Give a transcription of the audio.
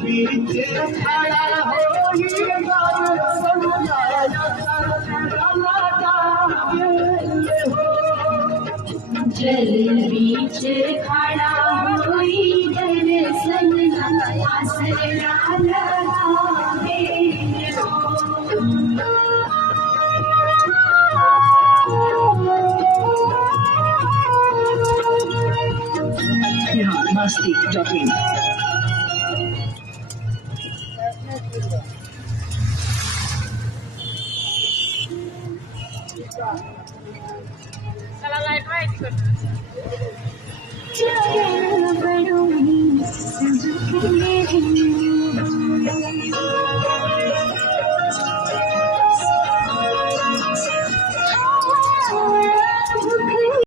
पीछे खड़ा होई जल बीच खड़ा होई दर्शन आसरा लगावे Masti.in Salah live aja.